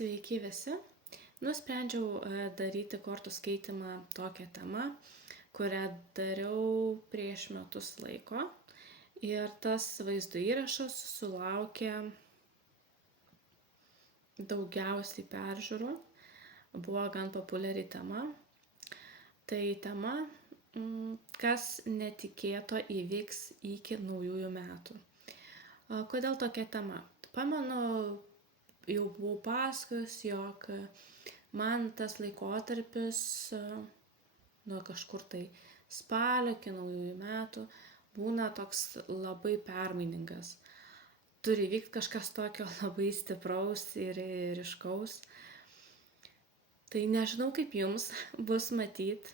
Sveiki visi. Nusprendžiau daryti kortų skaitymą tokią temą, kurią dariau prieš metus laiko. Ir tas vaizdo įrašas sulaukė daugiausiai peržiūrų. Buvo gan populiari tema. Tai tema, kas netikėto įvyks iki naujųjų metų. Kodėl tokia tema? Pamenu, jau buvau pasakojus, jog man tas laikotarpis nuo kažkur tai spalio iki naujųjų metų būna toks labai permainingas. Turi vykti kažkas tokio labai stipraus ir ryškaus. Tai nežinau, kaip jums bus matyt.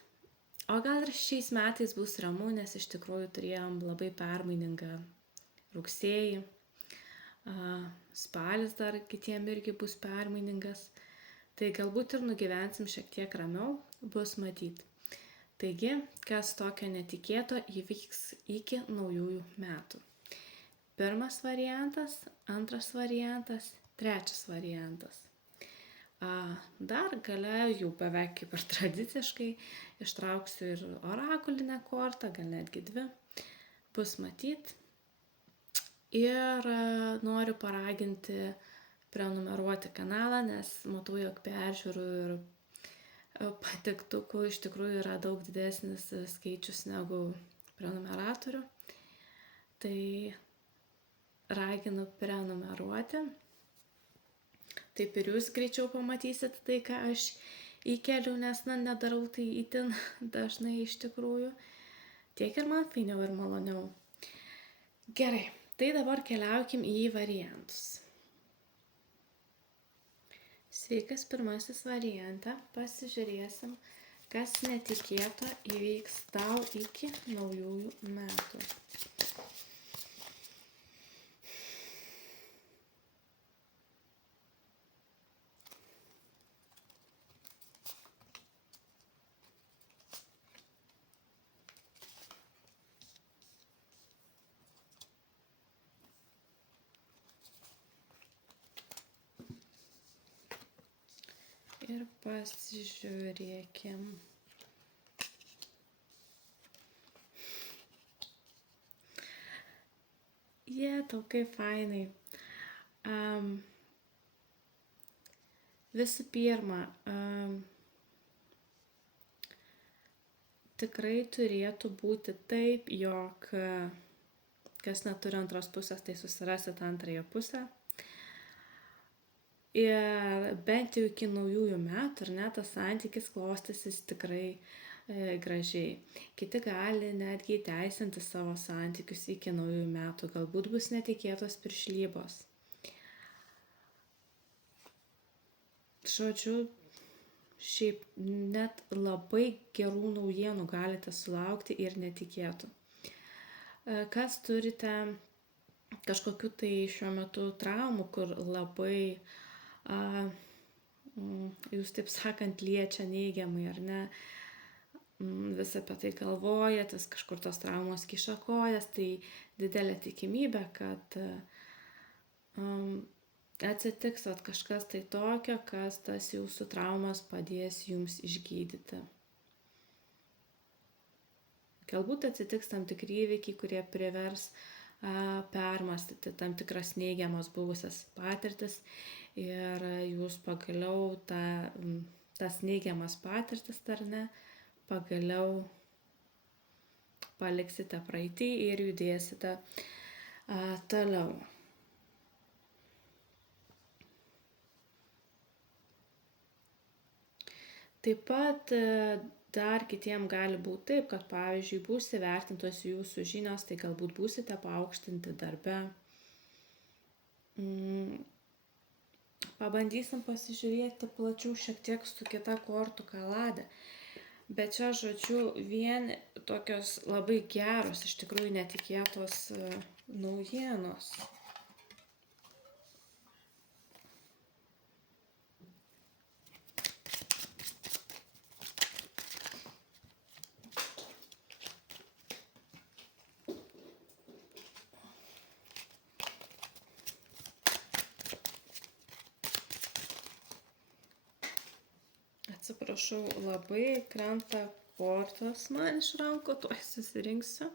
O gal ir šiais metais bus ramu, nes iš tikrųjų turėjom labai permainingą rugsėjį. Spalis dar kitiem irgi bus permainingas. Tai galbūt ir nugyvensim šiek tiek ramiau, bus matyt. Taigi, kas tokio netikėto įvyks iki naujųjų metų. Pirmas variantas, antras variantas, trečias variantas. Dar gale jau beveik kaip ir tradiciškai ištrauksiu ir orakulinę kortą, gal netgi 2. Bus matyt. Ir noriu paraginti prenumeruoti kanalą, nes matau, jog peržiūrų ir patiktukų iš tikrųjų yra daug didesnis skaičius negu prenumeratorių. Tai raginu prenumeruoti. Taip ir jūs greičiau pamatysit tai, ką aš įkeliu, nes nedarau tai itin dažnai iš tikrųjų. Tiek ir man fainiau ir maloniau. Gerai, tai dabar keliaukim į variantus. Sveikas, pirmasis variantą. Pasižiūrėsim, kas netikėto įvyks tau iki naujųjų metų. Ir pasižiūrėkim. Tau kaip fainai. Visų pirma, tikrai turėtų būti taip, jog kas neturi antros pusės, tai susirasit antrąją pusę. Ir bent jau iki naujųjų metų, ar ne, tas santykis klostysis tikrai gražiai. Kiti gali netgi įteisinti savo santykius iki naujųjų metų. Galbūt bus netikėtos piršlybos. Žodžiu, šiaip net labai gerų naujienų galite sulaukti ir netikėtų. Kas turite kažkokių tai šiuo metu traumų, kur labai jūs taip sakant liečia neigiamai, ar ne, vis apie tai galvojat, vis kažkur tos traumos kiša kojas, tai didelė tikimybė, kad atsitiks kažkas tai tokio, kas tas jūsų traumas padės jums išgydyti. Galbūt atsitiks tam tikri įvykiai, kurie privers permastyti tam tikras neigiamas buvusias patirtis ir jūs pagaliau tas neigiamas patirtis, ar ne, pagaliau paliksite praeitį ir judėsite toliau. Taip pat dar kitiem gali būti taip, kad pavyzdžiui bus įvertintos jūsų žinios, tai galbūt būsite paaukštinti darbe. Pabandysim pasižiūrėti plačiau šiek tiek su kita kortų kalade. Bet čia, žodžiu, vien tokios labai geros, iš tikrųjų netikėtos naujienos. Atsiprašau, labai krenta kortos man iš rankų, tuoj susirinksiu.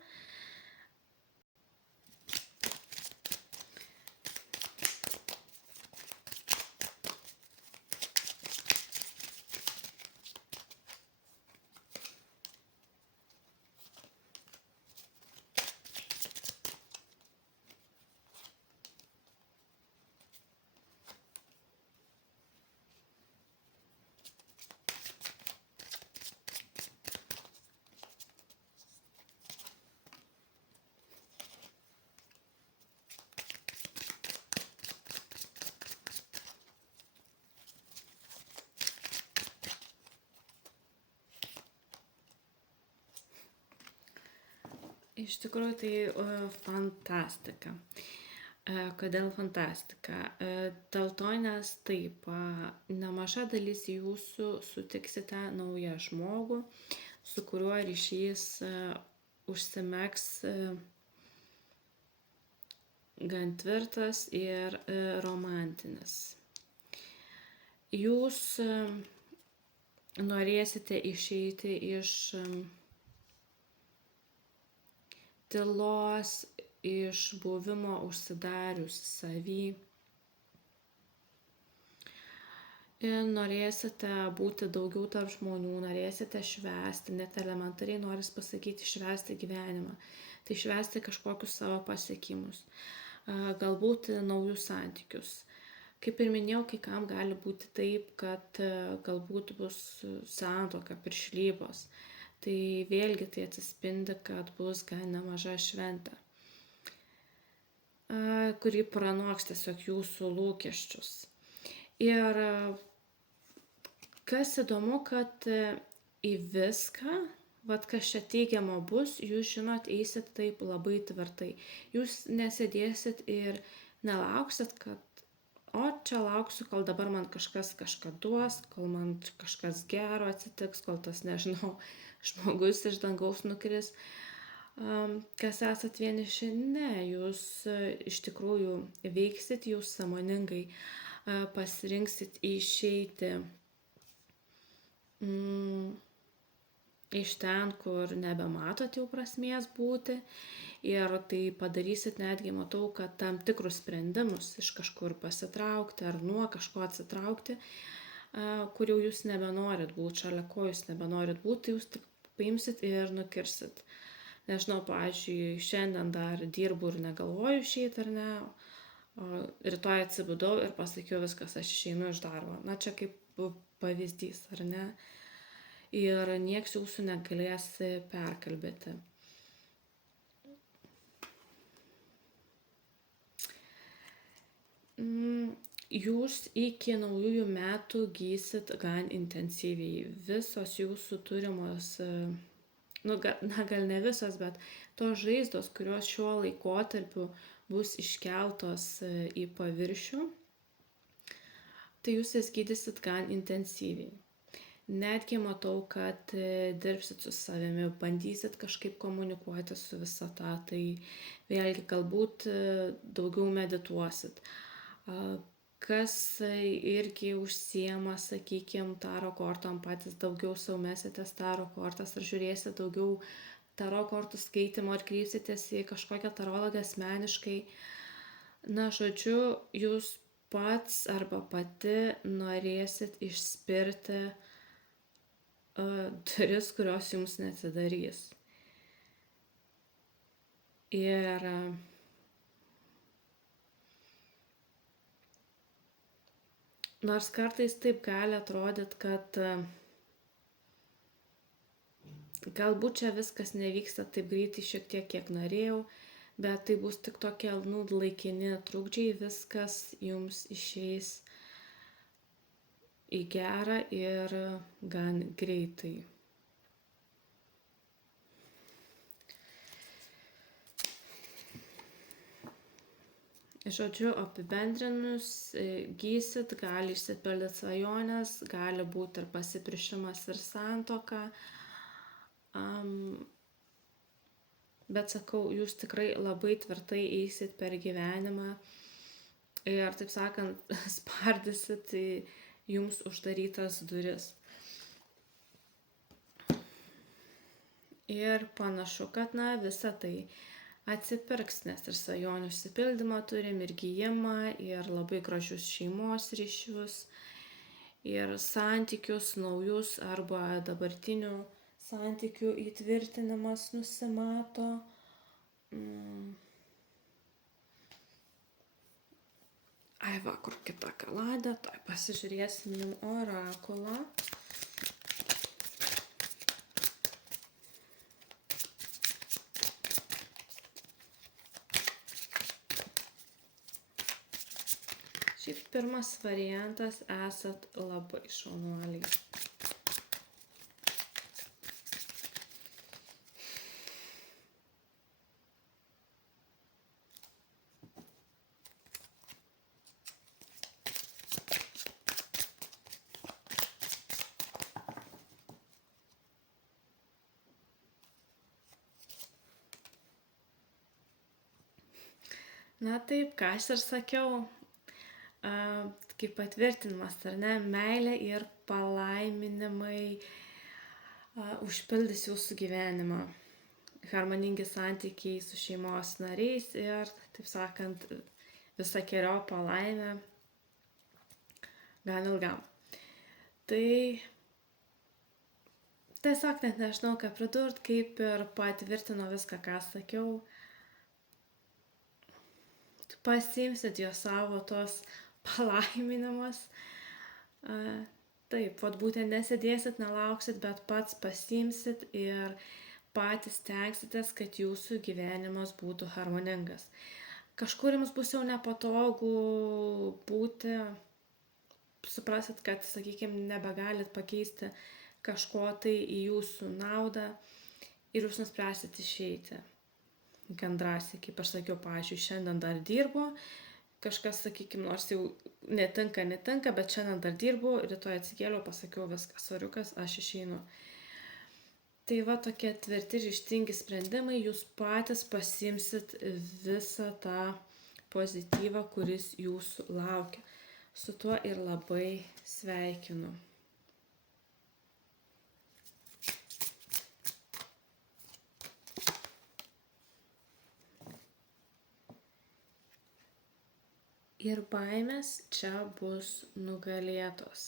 Iš tikrųjų, tai fantastika. Kodėl fantastika? Dėl to, nes taip, nemaža dalis jūsų sutiksite naują žmogų, su kuriuo ryšys užsimegs gan tvirtas ir romantinis. Jūs norėsite išeiti iš tylos, iš buvimo užsidarius savy. Ir norėsite būti daugiau tarp žmonių, norėsite švęsti, net elementariai noris pasakyti švęsti gyvenimą. Tai švęsti kažkokius savo pasiekimus, galbūt naujus santykius. Kaip ir minėjau, kai kam gali būti taip, kad galbūt bus santuoka, piršlybos. Tai vėlgi tai atsispindi, kad bus gan nemaža šventė, kuri pranoks tiesiog jūsų lūkesčius. Ir kas įdomu, kad į viską, kas čia teigiamo bus, jūs žinot, eisit taip labai tvirtai. Jūs nesėdėsit ir nelauksit, kad čia lauksiu, kol dabar man kažkas kažką duos, kol man kažkas gero atsitiks, kol tas, nežinau, žmogus iš dangaus nukris. Kas esat vieniši? Ne, jūs iš tikrųjų veiksit, jūs sąmoningai pasirinksit išeiti iš ten, kur nebematot jau prasmės būti. Ir tai padarysit netgi, matau, kad tam tikrus sprendimus iš kažkur pasitraukti ar nuo kažko atsitraukti, kur jau jūs nebenorit būti, šalia ko jūs nebenorit būti, jūs tik paimsit ir nukirsit. Nežinau, pavyzdžiui, šiandien dar dirbu ir negalvoju išeiti ar ne, o rytoj atsibudau ir pasakiau viskas, aš išeinu iš darbo. Na, čia kaip pavyzdys, ar ne? Ir nieks jūsų negalės perkalbėti. Jūs iki naujųjų metų gysit gan intensyviai. Visos jūsų turimos, gal ne visos, bet tos žaizdos, kurios šiuo laikotarpiu bus iškeltos į paviršių, tai jūs jas gydysit gan intensyviai. Netgi matau, kad dirbsit su savimi, bandysit kažkaip komunikuoti su visata, tai vėlgi galbūt daugiau medituosit. Kas irgi užsiema, sakykime, taro kortom, patys daugiau sau mesitės taro kortas ar žiūrėsit daugiau taro kortų skaitimo ar kreipsitės į kažkokią tarologą asmeniškai. Na, žodžiu, jūs pats arba pati norėsit išspirti duris, kurios jums neatsidarys. Ir nors kartais taip gali atrodyti, kad galbūt čia viskas nevyksta taip greitai šiek tiek, kiek norėjau, bet tai bus tik tokie laikini trukdžiai, viskas jums išeis į gerą ir gan greitai. Žodžiu, apibendrinus, gysit, gali išsipildyti svajonės, gali būti ir pasiprišimas ir santuoka. Bet sakau, jūs tikrai labai tvirtai eisit per gyvenimą ir, taip sakant, spardysit į jums uždarytas duris. ir panašu, kad visa tai atsipirks, nes ir svajonių išsipildymą turim, ir gijimą, ir labai gražius šeimos ryšius, ir santykius naujus arba dabartinių santykių įtvirtinimas nusimato. Ai va, kur kita kaladė, tai pasižiūrėsim jum orakulą. Šiaip pirmas variantas esat labai šaunuoliai. Na taip, ką aš ir sakiau, kaip patvirtinimas, ar ne, meilė ir palaiminimai užpildys jūsų gyvenimą. Harmoningi santykiai su šeimos nariais ir, taip sakant, visokeriopą laimę gan ilgam. Tai tiesiog net nežinau, ką pridurt, kaip ir patvirtino viską, ką sakiau. Pasiimsit jo savo tos palaiminimus. Taip, būtent nesėdėsit, nelauksit, bet pats pasiimsit ir patys stengsitės, kad jūsų gyvenimas būtų harmoningas. Kažkur jums bus jau nepatogu būti, suprasit, kad, sakykime, nebegalit pakeisti kažko tai į jūsų naudą ir jūs nuspręsit išeiti. Gan drąsiai, kaip aš sakiau, pavyzdžiui, šiandien dar dirbu, kažkas, sakykime, nors jau netinka, bet šiandien dar dirbu, rytoj atsikėliau, pasakiau, viskas, svariukas, aš išeinu. Tai va, tokie tvirti, ryžtingi sprendimai, jūs patys pasiimsit visą tą pozityvą, kuris jūsų laukia. Su tuo ir labai sveikinu. Ir baimės čia bus nugalėtos.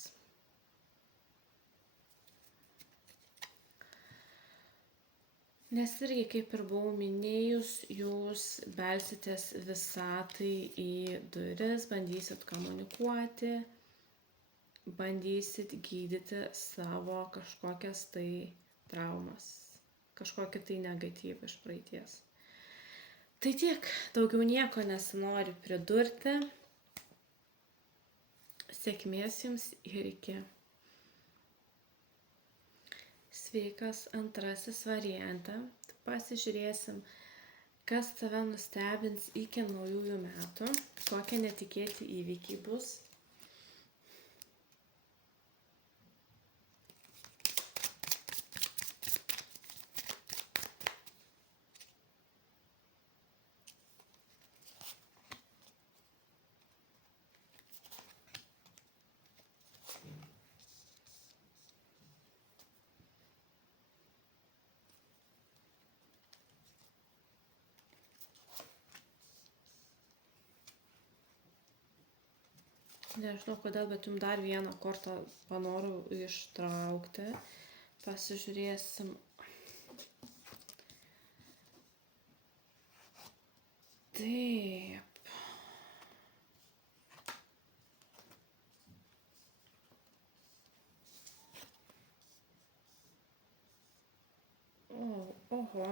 Nes irgi, kaip ir buvau minėjus, jūs belsitės visatai į duris, bandysit komunikuoti, bandysit gydyti savo kažkokias tai traumas, kažkokį tai negatyvą iš praeities. Tai tiek, daugiau nieko nesinori pridurti. Sėkmės jums ir iki. Sveikas, antrasis variantą. Pasižiūrėsim, kas tave nustebins iki naujųjų metų, kokie netikėti įvykiai bus. Nežinau kodėl, bet jums dar vieną kortą panorau ištraukti. Pasižiūrėsim. Taip. Oho.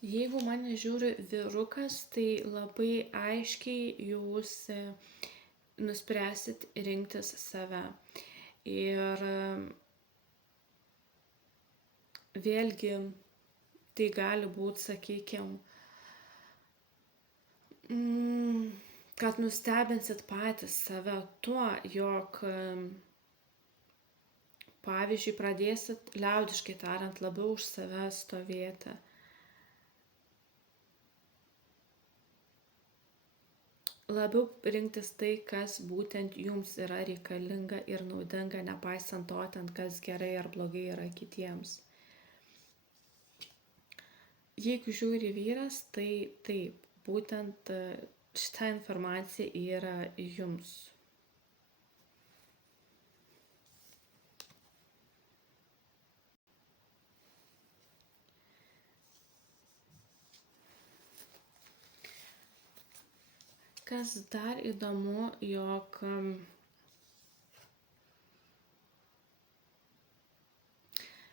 Jeigu mane žiūri vyrukas, tai labai aiškiai jūs nuspręsit rinktis save. Ir vėlgi tai gali būti, sakykime, kad nustebinsit patys save tuo, jog, pavyzdžiui, pradėsit, liaudiškai tariant, labiau už save stovėti. labiau rinktis tai, kas būtent jums yra reikalinga ir naudinga, nepaisant to, ten kas gerai ar blogai yra kitiems. Jeigu žiūri vyras, tai taip, būtent šita informacija yra jums. Kas dar įdomu, jog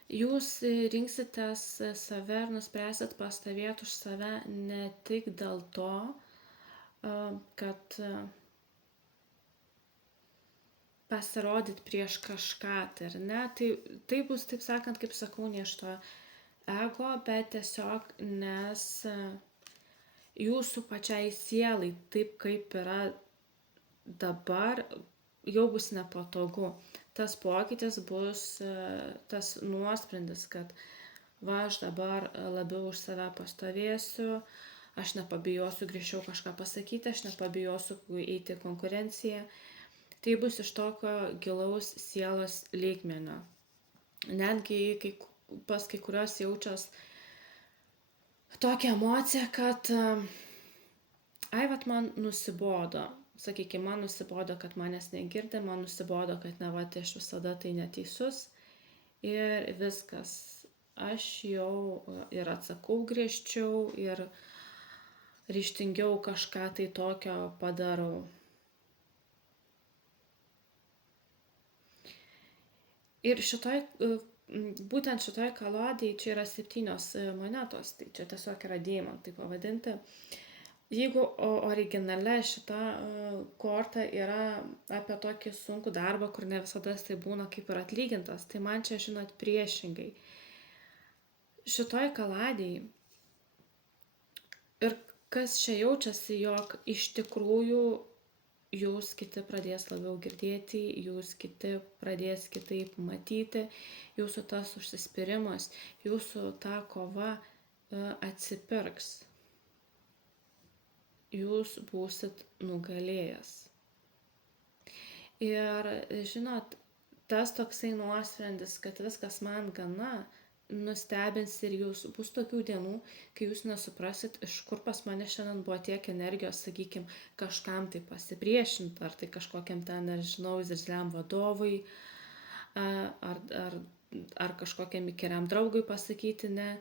jūs rinksitės save ir nuspręsit pastovėti už save ne tik dėl to, kad pasirodyt prieš kažką, tai ar ne, tai bus, taip sakant, kaip sakau, ne iš to ego, bet tiesiog nes jūsų pačiai sielai, taip kaip yra dabar, jau bus nepatogu. Tas pokytis bus tas nuosprendis, kad va, aš dabar labiau už save pastovėsiu, aš nepabijosiu griežčiau kažką pasakyti, aš nepabijosiu eiti į konkurenciją. Tai bus iš tokio gilaus sielos lygmenio. Netgi pas kai kurios jaučias tokia emocija, kad vat man nusibodo, sakykime, man nusibodo, kad manęs negirdi, man nusibodo, kad ne, vat aš visada tai neteisus ir viskas. Aš jau ir atsakau griežčiau ir ryžtingiau kažką tai tokio padarau. Ir būtent šitoj kalodėj čia yra 7 monetos, tai čia tiesiog yra deimantai pavadinti. Jeigu originale šita korta yra apie tokį sunkų darbą, kur ne visada tai būna kaip ir atlygintas, tai man čia, žinot, priešingai. Šitoj kaladėj ir kas čia jaučiasi, jog iš tikrųjų jūs kiti pradės labiau girdėti, jūs kiti pradės kitaip matyti, jūsų tas užsispyrimas, jūsų ta kova atsipirks. Jūs būsit nugalėjęs. Ir žinot, tas toksai nuosprendis, kad viskas man gana, nustebins ir jūs. Bus tokių dienų, kai jūs nesuprasit, iš kur pas mane šiandien buvo tiek energijos, sakykime, kažkam tai pasipriešinti, ar tai kažkokiam ten, nežinau, irzliam vadovui, ar kažkokiam įkyriam draugui pasakyti ne,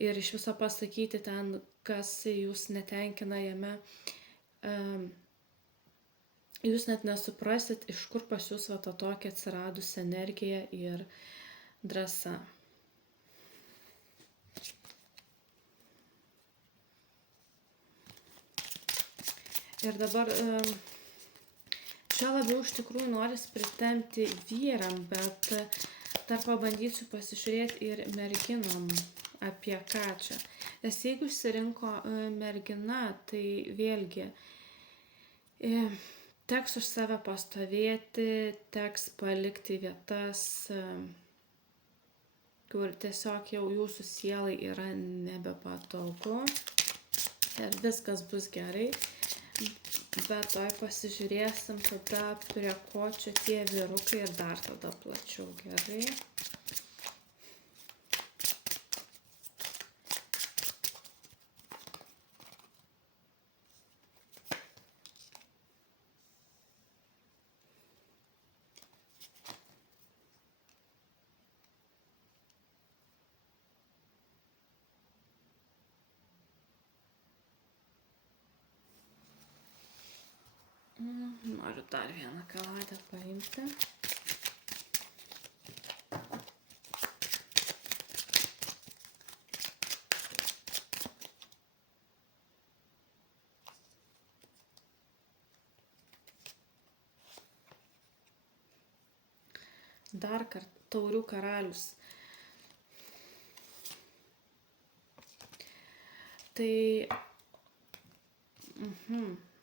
ir iš viso pasakyti ten, kas jūs netenkina jame. Jūs net nesuprasit, iš kur pas jūs va ta tokia atsiradusi energija ir drąsa. Ir dabar čia labiau iš tikrųjų noris pritempti vyram, bet dar pabandysiu pasižiūrėti ir merginom apie ką čia. Nes jeigu išsirinko mergina, tai vėlgi teks už save pastovėti, teks palikti vietas, kur tiesiog jau jūsų sielai yra nebepatogu ir viskas bus gerai. Bet toj pasižiūrėsim tada, prie ko čia tie vyrukai ir dar tada plačiau, gerai. Noriu dar vieną kaladę paimti. Dar kartą taurių karalius. Tai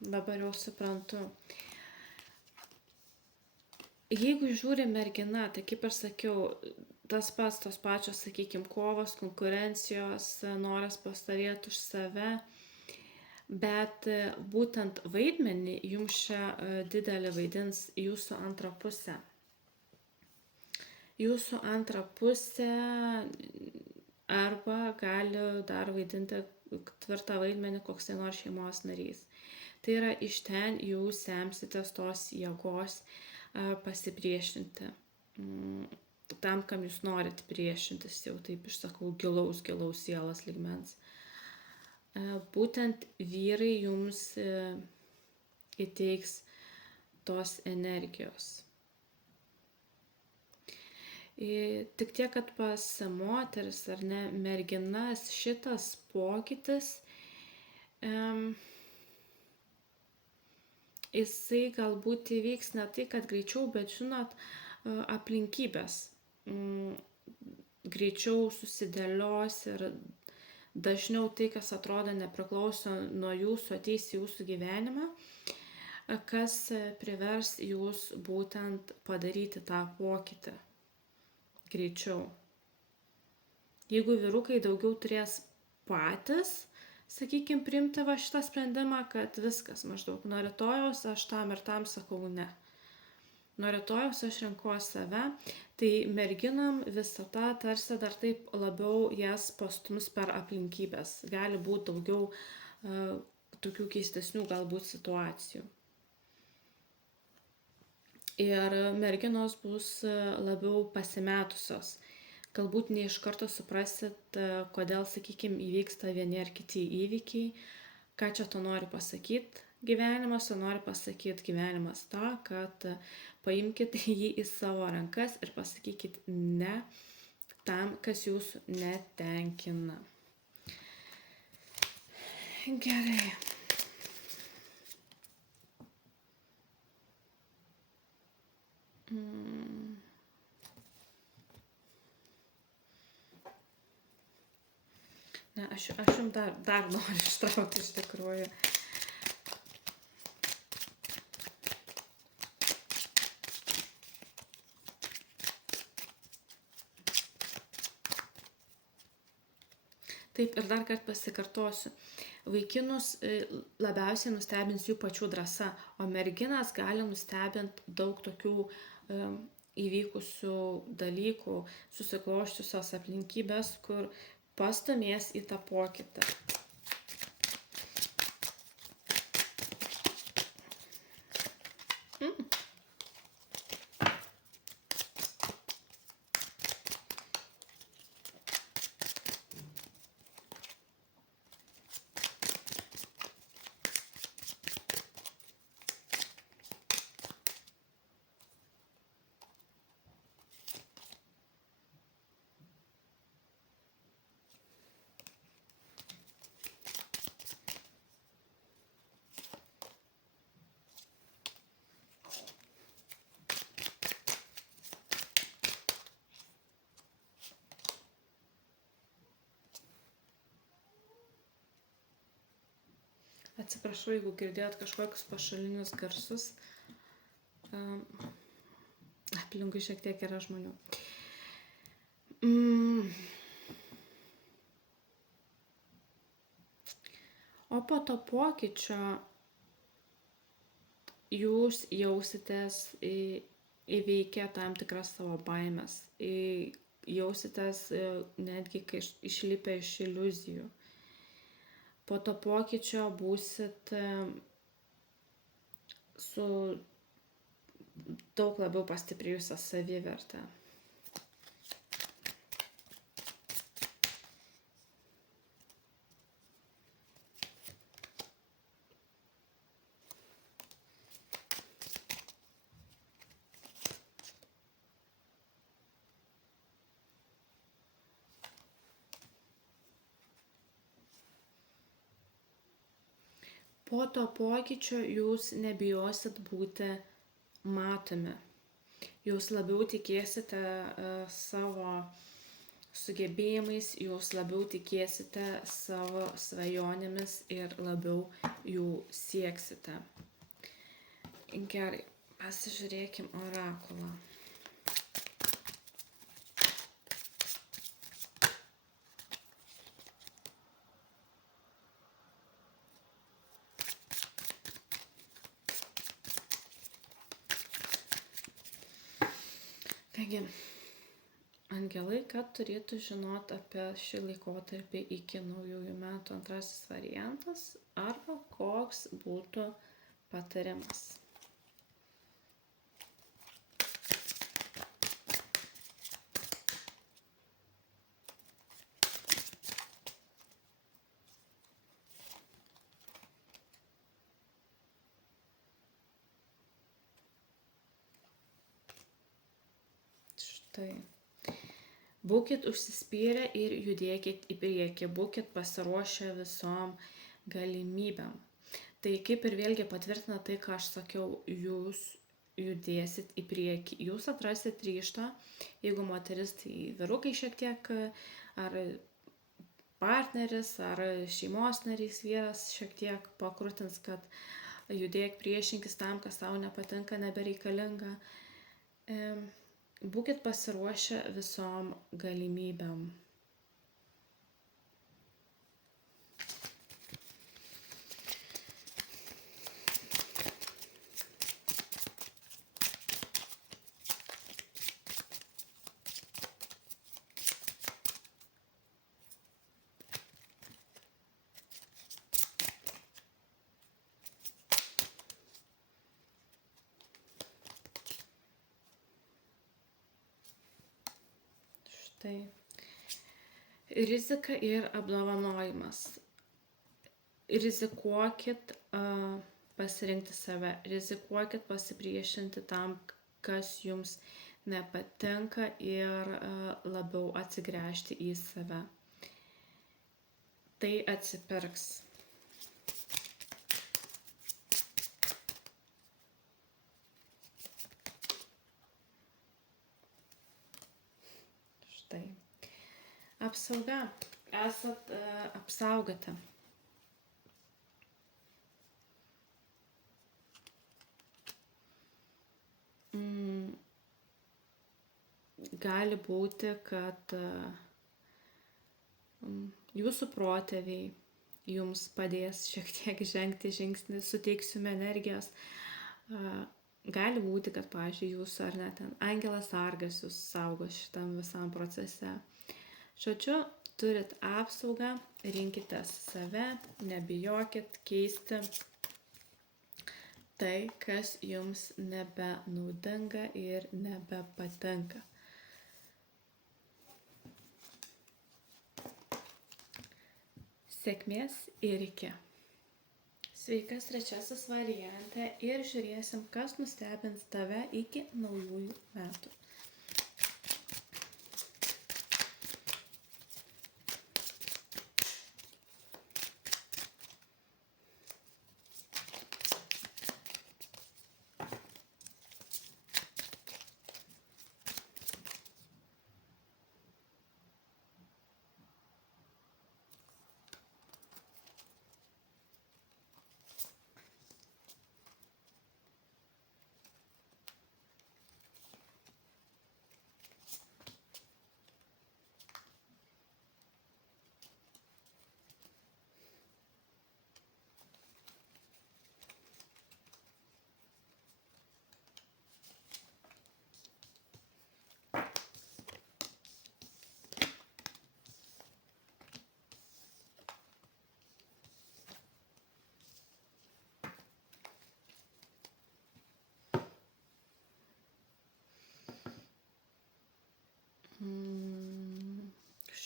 dabar jau suprantu. Jeigu žiūri mergina, tai kaip ir sakiau, tos pačios, sakykime, kovos, konkurencijos, noras pastovėti už save, Bet būtent vaidmenį jums čia didelį vaidins jūsų antra pusė. Jūsų antra pusė arba gali dar vaidinti tvirtą vaidmenį koks tai nors šeimos narys. Tai yra iš ten jūs semsitės tos jėgos pasipriešinti. Tam, kam jūs norit priešintis, jau taip išsakau, gilaus sielos lygmens. Būtent vyrai jums įteiks tos energijos. Tik tiek, kad pas moteris ar ne merginas šitas pokytis, jisai galbūt įvyks ne tai, kad greičiau, bet žinot, aplinkybės greičiau susidėlios ir dažniau tai, kas atrodo nepriklauso nuo jūsų, ateis į jūsų gyvenimą, kas privers jūs būtent padaryti tą pokytį greičiau. Jeigu vyrukai daugiau turės patys, sakykime, priimti va šitą sprendimą, kad viskas maždaug nuo rytojaus aš tam ir tam sakau ne. Nuo rytojaus aš renkuosi save, tai merginam visata tarsi dar taip labiau jas pastums per aplinkybės. Gali būti daugiau tokių keistesnių galbūt situacijų. Ir merginos bus labiau pasimetusios. Galbūt ne iš karto suprasit, kodėl, sakykime, įvyksta vieni ar kiti įvykiai, ką čia to nori pasakyti gyvenimas, o nori pasakyti gyvenimas tą, kad paimkite jį į savo rankas ir pasakykit ne tam, kas jūsų netenkina. Gerai. Ne, aš jums dar noriu ištraukti iš tikrųjų. Taip, ir dar kartą pasikartosiu. Vaikinus labiausiai nustebins jų pačių drąsa, o merginas gali nustebinti daug tokių įvykusių dalykų, susikloščiusios aplinkybės, kur pastumės į tą pokytį. Atsiprašau, jeigu girdėjot kažkokius pašalinius garsus. Aplinkui šiek tiek yra žmonių. O po to pokyčio jūs jausitės įveikę tam tikras savo baimės. Jausitės netgi išlipę iš iliuzijų. Po to pokyčio būsit su daug labiau pastiprėjusią savivertę. Po to pokyčio jūs nebijosit būti matomi. Jūs labiau tikėsite savo sugebėjimais, jūs labiau tikėsite savo svajonėmis ir labiau jų sieksite. Gerai, pasižiūrėkim orakulą. Taigi, angelai, ką turėtų žinoti apie šį laikotarpį iki naujųjų metų, antrasis variantas, arba koks būtų patarimas. Štai. Būkit užsispyrę ir judėkit į priekį, būkit pasiruošę visom galimybėm. Tai kaip ir vėlgi patvirtina tai, ką aš sakiau, jūs judėsit į priekį, jūs atrasit ryžtą, jeigu moteris, tai vyrukai šiek tiek, ar partneris, ar šeimos narys, vyras šiek tiek pakrutins, kad judėk priešinkis tam, kas tau nepatinka, nebereikalinga. Būkit pasiruošę visom galimybėm. Tai rizika ir apdovanojimas. Rizikuokit pasirinkti save, rizikuokit pasipriešinti tam, kas jums nepatinka, ir labiau atsigręžti į save. Tai atsipirks. Štai. Apsauga. Esat apsaugoti. Gali būti, kad jūsų protėviai jums padės šiek tiek žengti žingsnį, suteiks jums energijos. Gali būti, kad, pavyzdžiui, jūsų ar net ten angelas sargas jūs saugo šitam visam procese. Žodžiu, turit apsaugą, rinkitės save, nebijokit keisti tai, kas jums nebenaudinga ir nebepatinka. Sėkmės ir iki. Sveikas trečiasis variante ir žiūrėsim, kas nustebins tave iki naujųjų metų.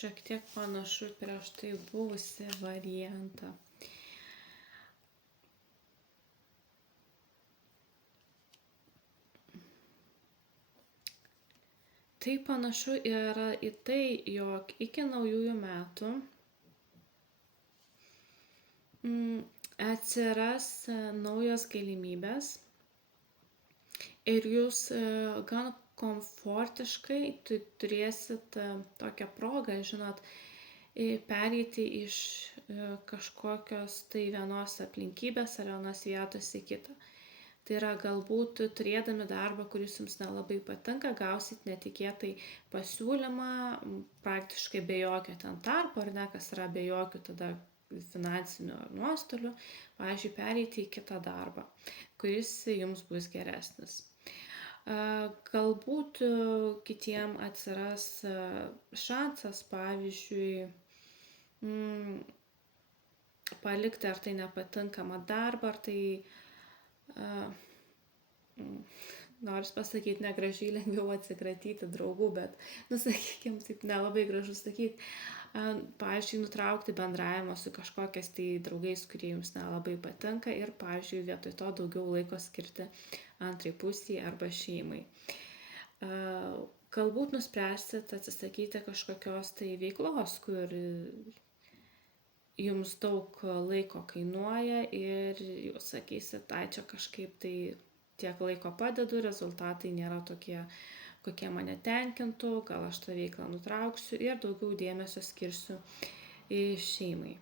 Šiek tiek panašu prieš tai buvusi variantą. Tai panašu yra į tai, jog iki naujųjų metų atsiras naujos galimybės ir jūs gan komfortiškai turėsit tokią progą, žinot, pereiti iš kažkokios tai vienos aplinkybės ar vienos vietos į kitą. Tai yra, galbūt turėdami darbą, kuris jums nelabai patinka, gausit netikėtai pasiūlymą, praktiškai be jokio ten tarpo, ar ne, kas yra be jokių tada finansinių nuostolių, pavyzdžiui, pereiti į kitą darbą, kuris jums bus geresnis. Galbūt kitiem atsiras šansas, pavyzdžiui, palikti ar tai nepatinkamą darbą, ar tai, noriu pasakyti negražiai, lengviau atsikratyti draugų, bet, sakykime, taip nelabai gražu sakyti, pavyzdžiui, nutraukti bendravimą su kažkokiais tai draugais, kurie jums nelabai patinka ir, pavyzdžiui, vietoj to daugiau laiko skirti antrai pusiai arba šeimai. Galbūt nuspręsit atsisakyti kažkokios tai veiklos, kur jums daug laiko kainuoja ir jūs sakysit, ai čia kažkaip tai tiek laiko padedu, rezultatai nėra tokie, kokie mane tenkintų, gal aš tą veiklą nutrauksiu ir daugiau dėmesio skirsiu šeimai.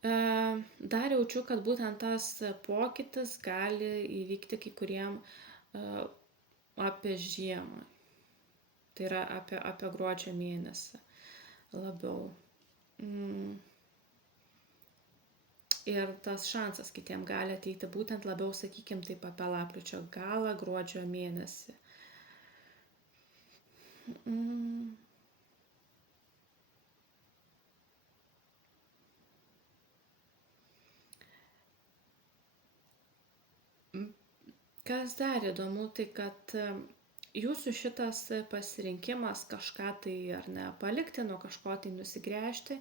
Dar jaučiu, kad būtent tas pokytis gali įvykti kai kuriem apie žiemą. Tai yra apie gruodžio mėnesį labiau. Ir tas šansas kitiem gali ateiti būtent labiau, sakykime, taip apie lapkričio galą, gruodžio mėnesį. Kas dar įdomu, tai kad jūsų šitas pasirinkimas kažką tai ar ne palikti, nuo kažko tai nusigręžti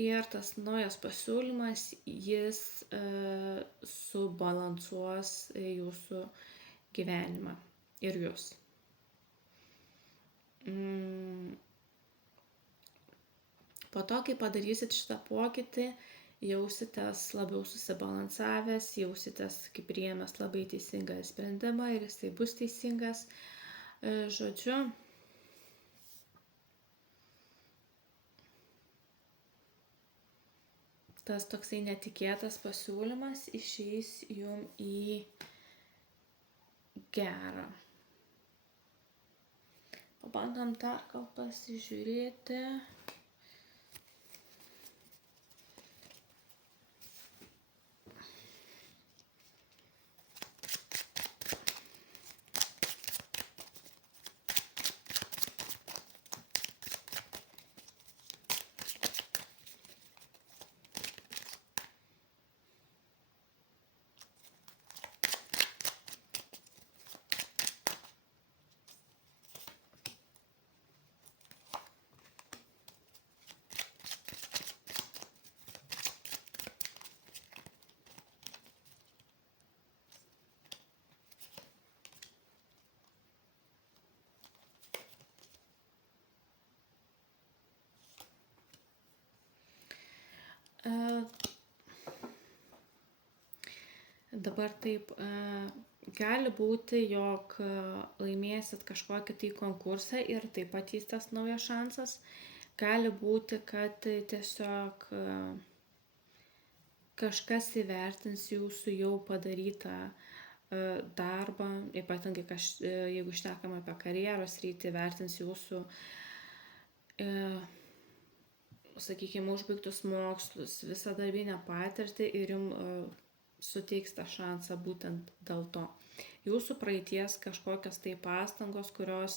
ir tas naujas pasiūlymas, jis subalansuos jūsų gyvenimą ir jūs. Po to, kai padarysit šitą pokytį, jausitės labiau susibalansavęs, jausitės kaip priėmęs labai teisingą sprendimą ir jisai bus teisingas. Žodžiu, tas toksai netikėtas pasiūlymas išeis jum į gerą. Pabandom dar gal pasižiūrėti. Dabar taip, gali būti, jog laimėsit kažkokį tai konkursą ir taip pat jis tas naujas šansas. Gali būti, kad tiesiog kažkas įvertins jūsų jau padarytą darbą, ypatingai jeigu šnekam apie karjeros sritį, vertins jūsų sakykime, užbaigtus mokslus, visą darbinę patirtį ir jums suteiks tą šansą būtent dėl to. Jūsų praeities kažkokios tai pastangos, kurios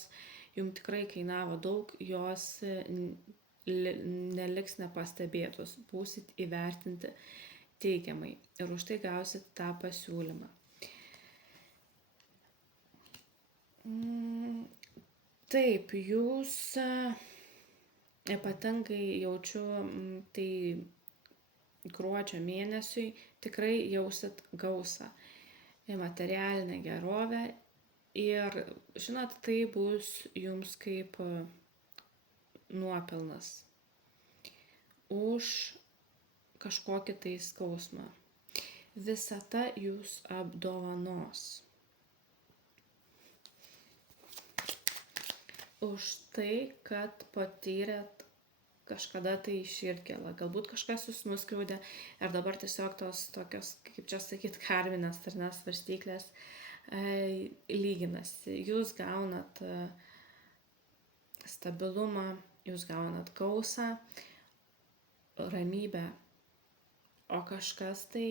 jums tikrai kainavo daug, jos neliks nepastebėtos, būsit įvertinti teigiamai ir už tai gausit tą pasiūlymą. Taip, jūs ypatingai jaučiu, tai gruodžio mėnesiui tikrai jausit gausą, materialinę gerovę ir, žinot, tai bus jums kaip nuopelnas už kažkokį tai skausmą. Visata jūs apdovanos už tai, kad patyrėt kažkada tai širdgėlą. Galbūt kažkas jūs nuskriaudė ir dabar tiesiog tos tokios, kaip čia sakyt, karminės ar ne svarstyklės lyginasi. Jūs gaunat stabilumą, jūs gaunat gausą, ramybę, o kažkas tai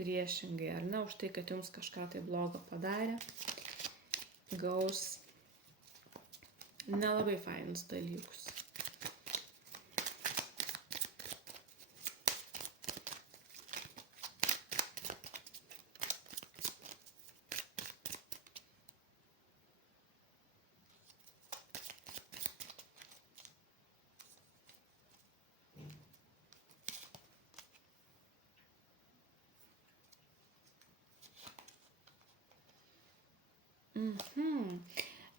priešingai, ar ne, už tai, kad jums kažką tai blogo padarė, gaus nelabai fainus dalykus.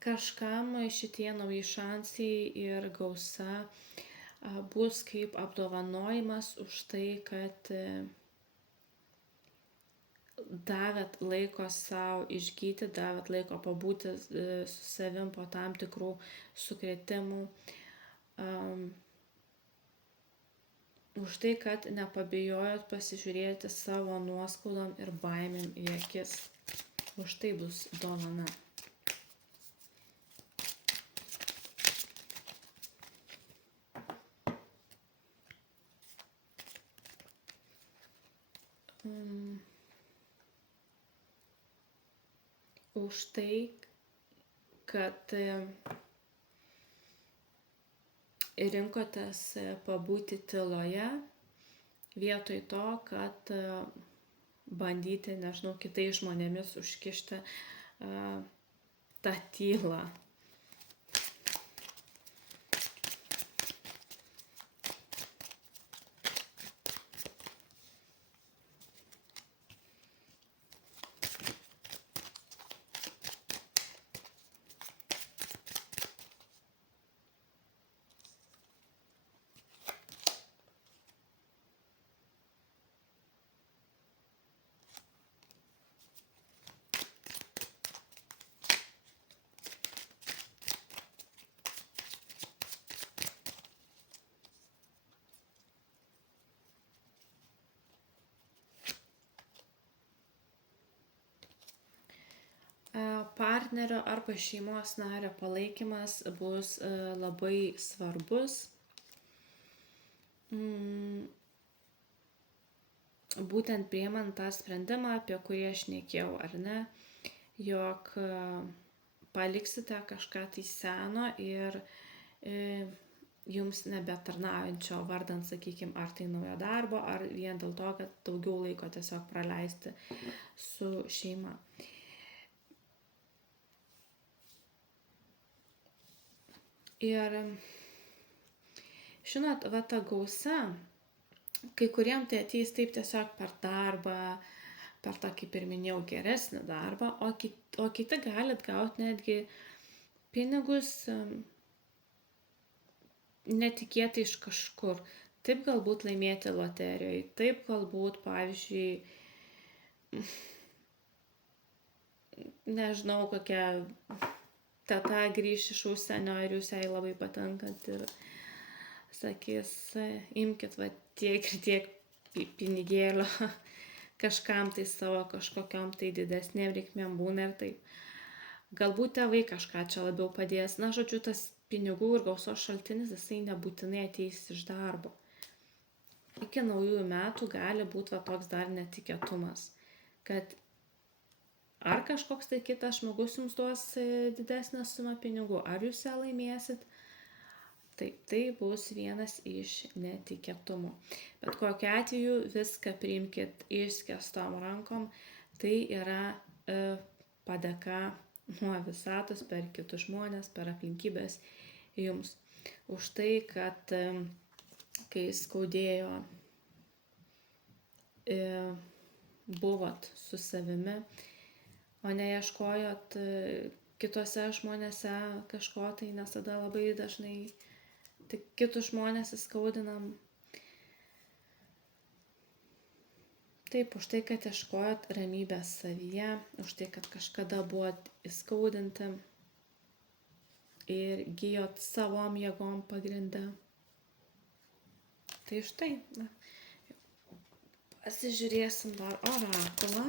Kažkam šitie nauji šansai ir gausa bus kaip apdovanojimas už tai, kad davėt laiko savo išgyti, davėt laiko pabūti su savim po tam tikrų sukrėtimų. Už tai, kad nepabijojot pasižiūrėti savo nuoskaudom ir baimėm į akis. Už tai bus dovana. Už tai, kad rinkotės pabūti tyloje, vietoj to, kad bandyti, nežinau, kitais žmonėmis užkišti tą tylą. Partnerio arba šeimos nario palaikymas bus labai svarbus. Būtent priimant tą sprendimą, apie kurį aš šnekėjau, ar ne, jog paliksite kažką tai seno ir jums nebetarnaujančio vardant, sakykime, ar tai naujo darbo, ar vien dėl to, kad daugiau laiko tiesiog praleisti su šeima. Ir, žinot, va ta gausa, kai kuriem tai ateis taip tiesiog per darbą, per tą, kaip ir minėjau, geresnį darbą, o kiti galit gauti netgi pinigus netikėtai iš kažkur. Taip galbūt laimėti loterijoje, taip galbūt, pavyzdžiui, nežinau, kokia teta grįš iš užsienio ir jūs jai labai patinkant ir sakys, imkit va tiek ir tiek pinigėlio kažkam tai savo kažkokiom tai didesnėm reikmėm būna ir taip. Galbūt tėvai kažką čia labiau padės. Na, žodžiu, tas pinigų ir gausos šaltinis, jisai nebūtinai ateis iš darbo. Iki naujųjų metų gali būti va toks dar netikėtumas, kad ar kažkoks tai kitas žmogus jums duos didesnę sumą pinigų, ar jūs ją laimėsit. Taip, tai bus vienas iš netikėtumų. Bet kokiu atveju viską priimkit išskėstom rankom. Tai yra padėka nuo visatos per kitus žmonės, per aplinkybės jums. Už tai, kad kai skaudėjo, buvot su savimi, o neieškojot kitose žmonėse kažko tai, nes tada labai dažnai tik kitus žmonės įskaudinam. Taip, už tai, kad ieškojot ramybės savyje, už tai, kad kažkada buvot įskaudinti ir gijot savom jėgom pagrindę. Tai štai, pasižiūrėsim dar orakulą.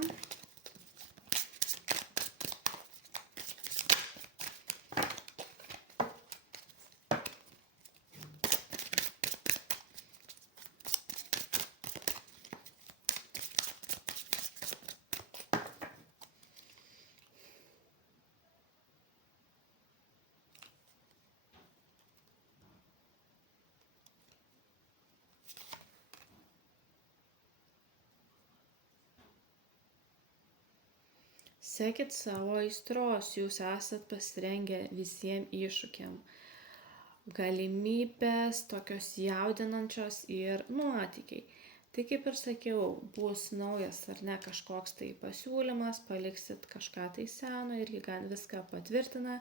Sekit savo aistros, jūs esat pasirengę visiems iššūkiam. Galimybės tokios jaudinančios ir nuotykiai. Tai kaip ir sakiau, bus naujas ar ne kažkoks tai pasiūlymas, paliksit kažką tai seno irgi viską patvirtina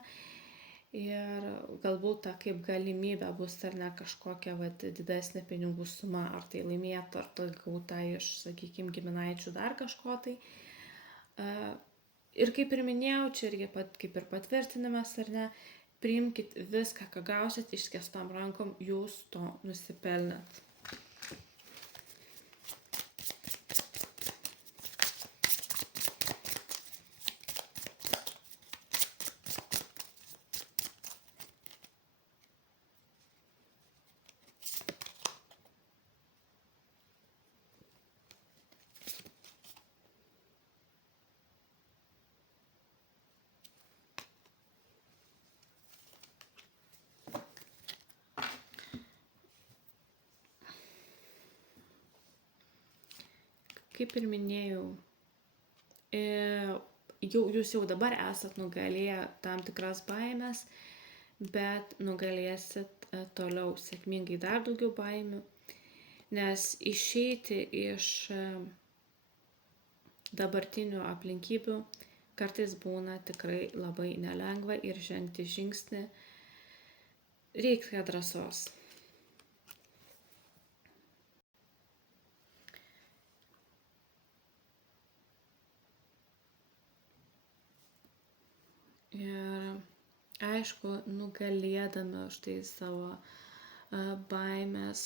ir galbūt ta kaip galimybė bus ar ne kažkokia didesnė pinigų suma, ar tai laimėta, ar tai gauta iš, sakykime, giminaičių dar kažko tai. Ir kaip ir minėjau, čia irgi kaip ir patvirtinimas ar ne, priimkit viską, ką gausit išskėstom rankom, jūs to nusipelnėt. Kaip ir minėjau, jūs jau dabar esat nugalėję tam tikras baimės, bet nugalėsit toliau sėkmingai dar daugiau baimių, nes išeiti iš dabartinių aplinkybių kartais būna tikrai labai nelengva ir žengti žingsnį reikia drąsos. Ir aišku, nugalėdami už tai savo baimės,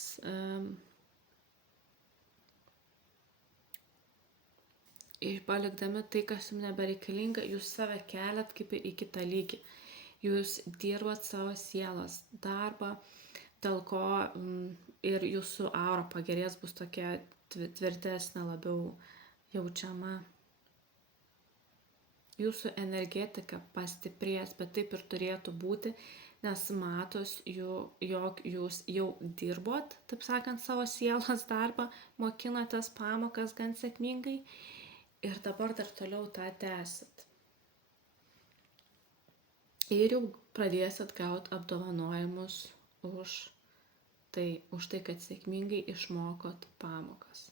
palikdami tai, kas jums nebereikalinga, jūs save keliat kaip į kitą lygį. Jūs dirbat savo sielos darbą, dėl ko ir jūsų aura pagerės, bus tokia tvirtesnė, labiau jaučiama. Jūsų energetika pastiprės, bet taip ir turėtų būti, nes matos, jog jūs jau dirbot, taip sakant, savo sielos darbą, mokinatės pamokas gan sėkmingai ir dabar dar toliau tą tęsit. Ir jau pradėsit gauti apdovanojimus už tai, kad sėkmingai išmokot pamokas.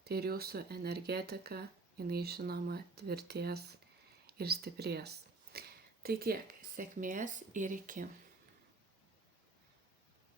Tai ir jūsų energetika, jinai žinoma tvirtės ir stiprės. Tai tiek, sėkmės ir iki.